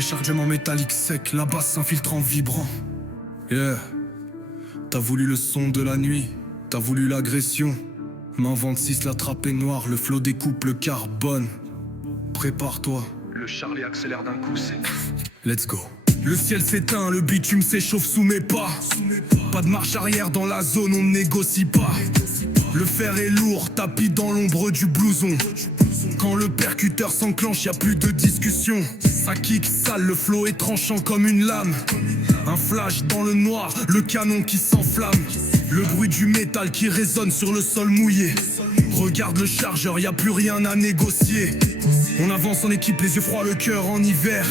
Chargement métallique sec, la basse s'infiltrant vibrant. Yeah. T'as voulu le son de la nuit, t'as voulu l'agression. Main 26, la trappe est noire, le flot découpe le carbone. Prépare-toi, le Charlie accélère d'un coup, c'est let's go. Le ciel s'éteint, le bitume s'échauffe sous mes pas. Pas de marche arrière dans la zone, on ne négocie pas. Le fer est lourd, tapis dans l'ombre du blouson. Quand le percuteur s'enclenche, y'a plus de discussion. Ça kick sale, le flow est tranchant comme une lame. Un flash dans le noir, le canon qui s'enflamme. Le bruit du métal qui résonne sur le sol mouillé. Regarde le chargeur, y'a plus rien à négocier. On avance en équipe, les yeux froids, le cœur en hiver.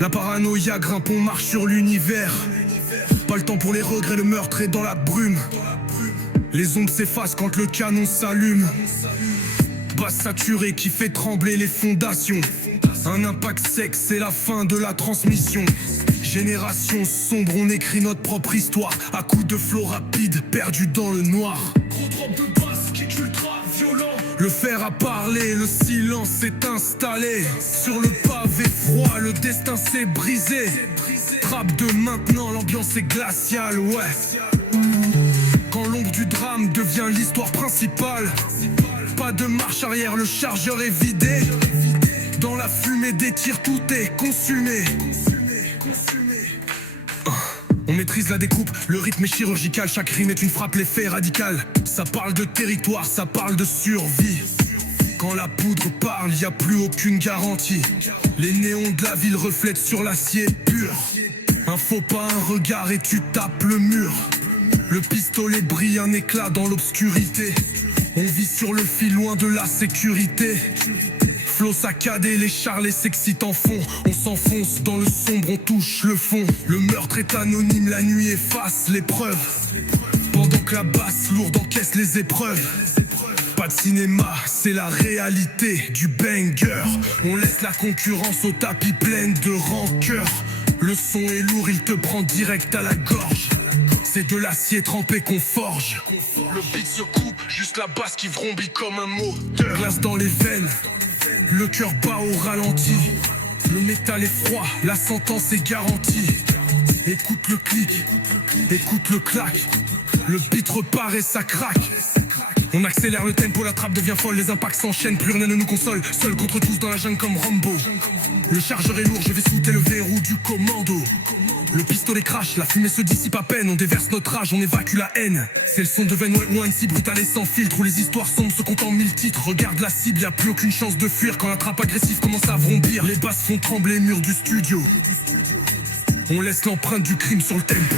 La paranoïa grimpe, on marche sur l'univers. Pas le temps pour les regrets, le meurtre est dans la brume. Les ondes s'effacent quand le canon s'allume. Basse saturée qui fait trembler les fondations. Un impact sec, c'est la fin de la transmission. Génération sombre, on écrit notre propre histoire. À coups de flow rapide, perdu dans le noir. Gros drop de basse, kick ultra violent. Le fer a parlé, le silence s'est installé. Sur le pavé froid, le destin s'est brisé. Trappe de maintenant, l'ambiance est glaciale, ouais. Quand l'ombre du drame devient l'histoire principale. Pas de marche arrière, le chargeur est vidé. Dans la fumée des tirs, tout est consumé. On maîtrise la découpe, le rythme est chirurgical. Chaque rime est une frappe, l'effet est radical. Ça parle de territoire, ça parle de survie. Quand la poudre parle, y a plus aucune garantie. Les néons de la ville reflètent sur l'acier pur. Un faux pas, un regard et tu tapes le mur. Le pistolet brille, un éclat dans l'obscurité. On vit sur le fil loin de la sécurité. Flow saccadé, les charlets s'excitent en fond. On s'enfonce dans le sombre, on touche le fond. Le meurtre est anonyme, la nuit efface les preuves. Pendant que la basse lourde encaisse les épreuves. Pas de cinéma, c'est la réalité du banger. On laisse la concurrence au tapis pleine de rancœur. Le son est lourd, il te prend direct à la gorge. C'est de l'acier trempé qu'on forge. Le beat se coupe, juste la basse qui vrombit comme un moteur. Glace dans les veines, le cœur bat au ralenti. Le métal est froid, la sentence est garantie. Écoute le clic, écoute le clac. Le beat repart et ça craque. On accélère le tempo, la trappe devient folle. Les impacts s'enchaînent, plus rien ne nous console. Seul contre tous dans la jungle comme Rambo. Le chargeur est lourd, je vais sauter le verrou du commando. Le pistolet crache, la fumée se dissipe à peine. On déverse notre rage, on évacue la haine. C'est le son de Van One si brutal et sans filtre. Où les histoires sombres se comptent en 1000 titres. Regarde la cible, y'a plus aucune chance de fuir. Quand la trappe agressive commence à vrombir, les basses font trembler les murs du studio. On laisse l'empreinte du crime sur le tempo.